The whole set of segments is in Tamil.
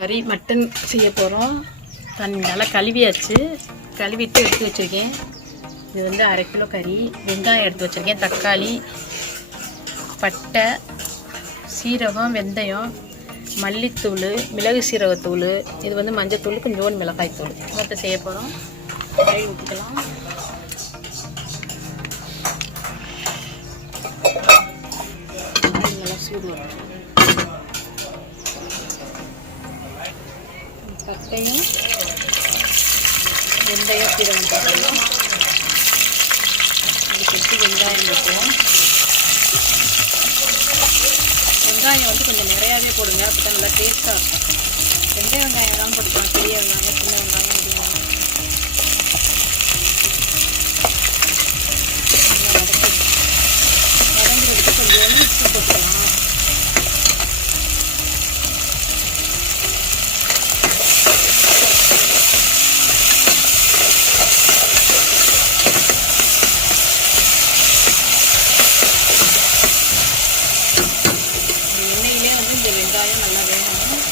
கறி மட்டன் செய்ய போகிறோம் தண்ணி நல்லா கழுவியாச்சு. கழுவிட்டு எடுத்து வச்சுருக்கேன். இது வந்து அரை கிலோ கறி வெங்காயம் எடுத்து வச்சுருக்கேன். தக்காளி பட்டை சீரகம் வெந்தயம் மல்லித்தூள் மிளகு சீரகத்தூள். இது வந்து மஞ்சத்தூள் கொஞ்சோண்டு மிளகாய் தூள். மொத்தம் செய்ய போகிறோம் கழுவி ஊற்றிக்கலாம் நல்லா சூடு வரும். பட்டையும் வெந்தய சீரகம் போடலாம் அதுக்கு வெங்காயம் போட்டுவோம் வெங்காயம் வந்து கொஞ்சம் நிறையாவே போடுங்க அப்போ தான் நல்லா டேஸ்ட்டாக இருக்கும். வெந்தய வெங்காயம் தான் போட்டுக்கலாம் பெரிய வெங்காயம் சின்ன வெங்காயம் அப்படின்னா வதங்குறதுக்கு கொஞ்சம் உப்பு போட்டுக்கலாம் இந்த எண்ணெயிலே வந்து இந்த வெங்காயம் நல்லா வேகணும்.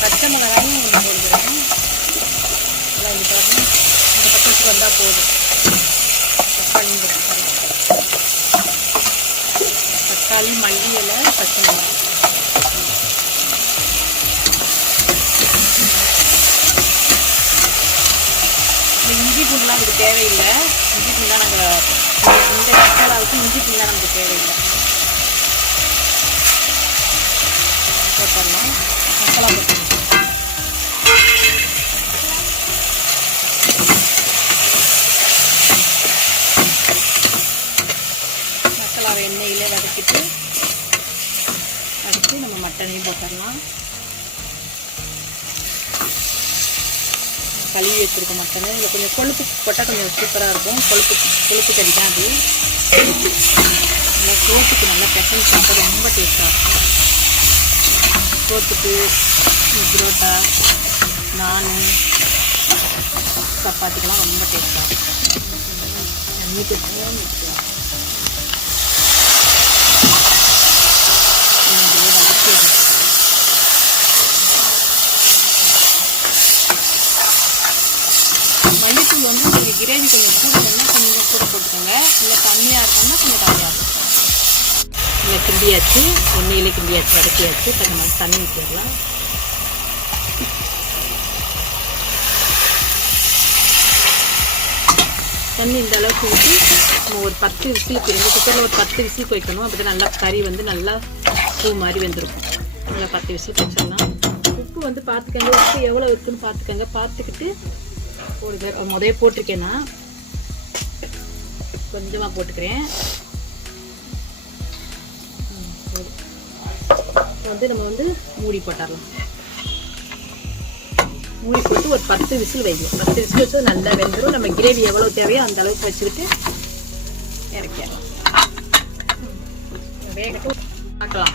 பச்சை மிளகாயும் ஒன்று போடுகிறேன் நல்லா இது பாருங்கள் இந்த பக்கத்துக்கு வந்தால் போதும். தக்காளி தக்காளி மல்லி இலை பச்சை மிளகாய். இந்த இஞ்சி பூண்டுலாம் இதுக்கு தேவையில்லை. இஞ்சி பூண்டுலாம் நாங்கள் இந்த மசாலாவுக்கு இஞ்சி பூண்டுலாம் நமக்கு தேவையில்லை. போட்டுடலாம் மசாலா போட்டுடலாம் மசாலாவை எண்ணெயிலே வதக்கிட்டு வதக்கி நம்ம மட்டனையும் போட்டுடலாம் கழுவி வச்சுருக்க மட்டனு. இதில் கொஞ்சம் கொழுப்பு போட்டால் கொஞ்சம் சூப்பராக இருக்கும் கொழுப்பு கொழுப்பு கறி தான் அது நல்லா சோப்புக்கு நல்லா பெசஞ்சு சாப்பிட்டா ரொம்ப டேஸ்ட்டாக இருக்கும் சோத்துக்கு புரோட்டா நான் சப்பாத்திக்கெலாம் ரொம்ப டேஸ்ட்டாக இருக்கும். மல்லித்தூள் வந்து நீங்கள் கிரேவி கொஞ்சம் கூட கொஞ்சம் கூட போட்டுக்கோங்க. இல்லை கம்மியாக இருக்கணும்னா கொஞ்சம் கம்மியாக இருக்கும் இல்லை கிண்டியாச்சு எண்ணெயிலே கிண்டியாச்சு வதக்கியாச்சு இப்போ நம்ம தண்ணி ஊற்றிடலாம் தண்ணி இந்த அளவுக்கு ஊற்றி நம்ம ஒரு பத்து விசிலுக்கு எங்கள் குக்கரில் ஒரு பத்து விசிலுக்கு வைக்கணும் அப்போ நல்லா கறி வந்து நல்லா பூ மாதிரி வெந்திருக்கும். நல்லா பத்து விசிலுக்கு வச்சிடலாம் உப்பு வந்து பார்த்துக்கங்க உப்பு எவ்வளோ இருக்குன்னு பார்த்துக்கங்க பார்த்துக்கிட்டு போடுங்க இப்போ போட்டிருக்கேன்னா கொஞ்சமாக போட்டுக்கிறேன். வந்து நம்ம வந்து மூடி போட்டுடலாம். மூடி போட்டு ஒரு பத்து விசில் வைக்கணும். பத்து விசில் வச்சு நல்லா வெந்துடும் நம்ம கிரேவி எவ்வளோ தேவையோ அந்த அளவுக்கு வச்சுக்கிட்டு இறக்கிடலாம். வேகட்டும். பார்க்கலாம்.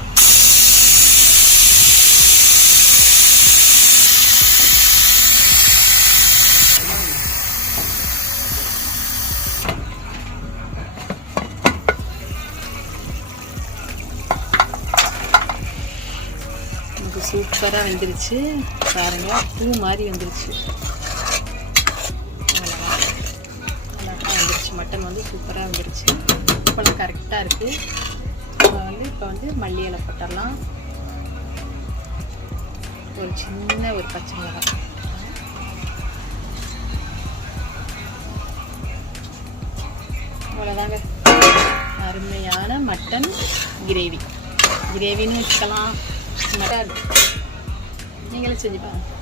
சூப்பராக வந்துருச்சு. பாருங்கள் பூ மாதிரி வந்துருச்சு. அழகாக வந்துருச்சு. மட்டன் வந்து சூப்பராக வந்துருச்சு. இப்போலாம் கரெக்டாக இருக்குது இப்போ வந்து இப்போ வந்து மல்லி இலை போட்டுடலாம். ஒரு சின்ன ஒரு பச்சை மிளகாய் அவ்வளோதாங்க அருமையான மட்டன் கிரேவி. கிரேவின்னு வச்சுக்கலாம். மட்டன் நீங்களும் செஞ்சு பாருங்க.